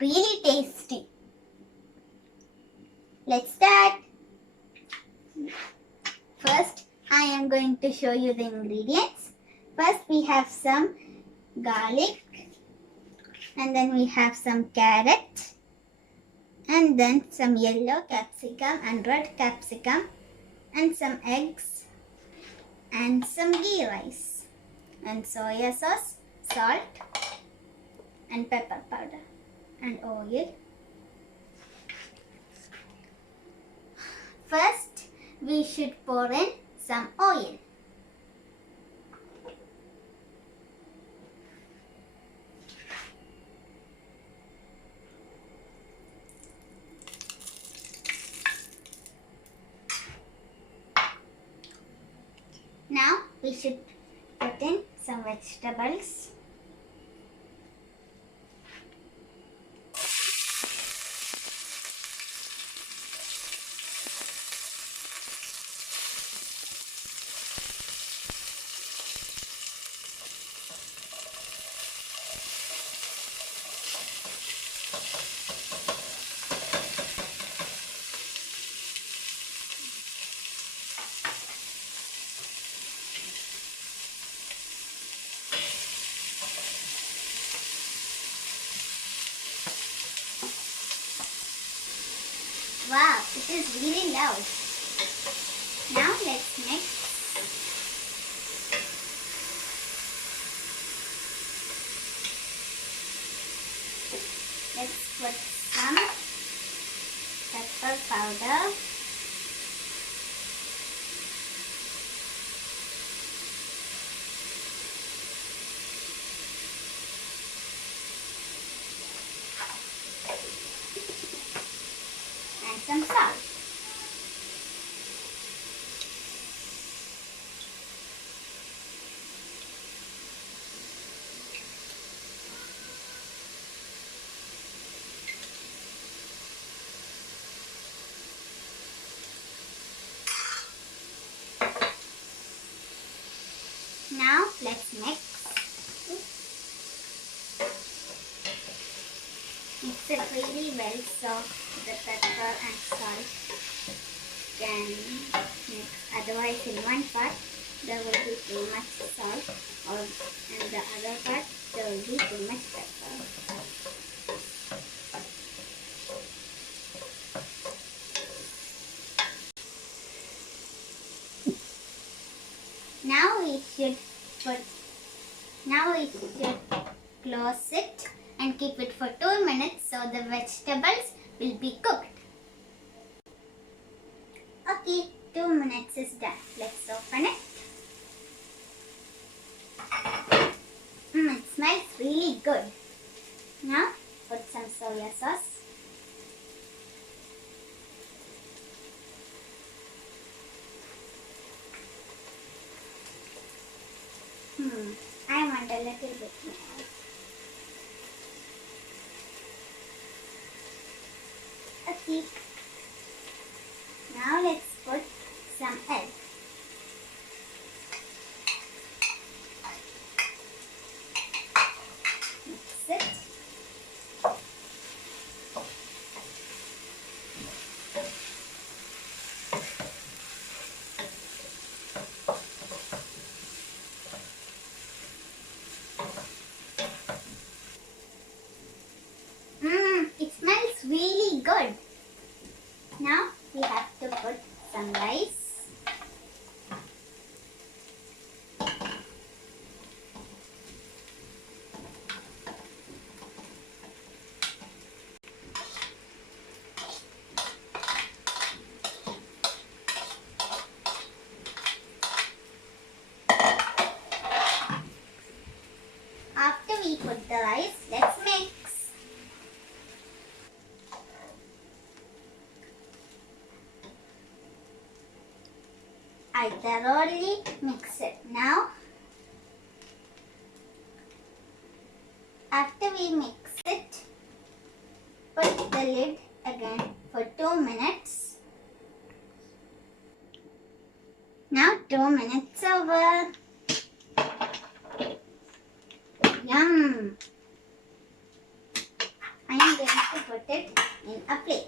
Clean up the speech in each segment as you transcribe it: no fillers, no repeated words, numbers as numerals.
really tasty. Let's start. First, I am going to show you the ingredients. First, we have some garlic, and then we have some carrot, and then some yellow capsicum and red capsicum, and some eggs, and some ghee rice, and soya sauce, salt, and pepper powder, and oil. First, we should pour in some oil. Now, we should put in some vegetables. Wow, it is really loud. Now let's mix. Let's put some pepper powder. And some salt. Now let's mix. Mix it really well so the pepper and salt can mix. Otherwise, in one part there will be too much salt, or in the other part there will be too much pepper. Now we should close it and keep it for 2 minutes so the vegetables will be cooked. Okay, 2 minutes is done. Let's open it. It smells really good. Now put some soya sauce. I want a little bit more. Okay. Now let's put some egg. Mix it. It smells really good. Now we have to put some rice. After we put the rice, let's mix. I thoroughly mix it. Now, after we mix it, put the lid again for 2 minutes. Now 2 minutes over. Yum! I am going to put it in a plate.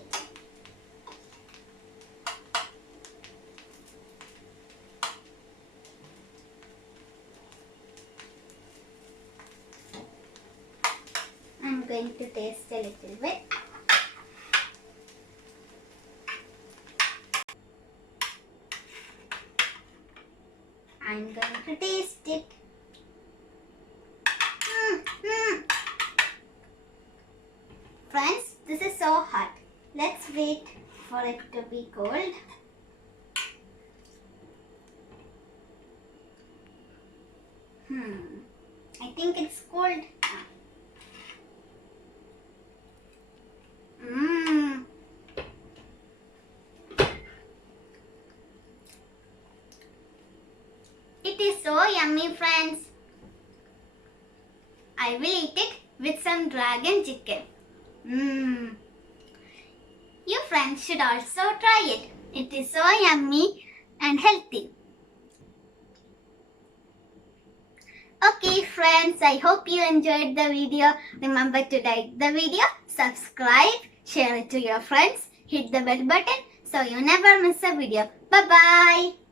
I'm going to taste a little bit. I'm going to taste it. Friends, this is so hot. Let's wait for it to be cold. I think it's cold. It is so yummy, friends. I will eat it with some dragon chicken. You friends should also try it. It is so yummy and healthy. Okay friends, I hope you enjoyed the video. Remember to like the video, subscribe, share it to your friends, hit the bell button so you never miss a video. Bye bye.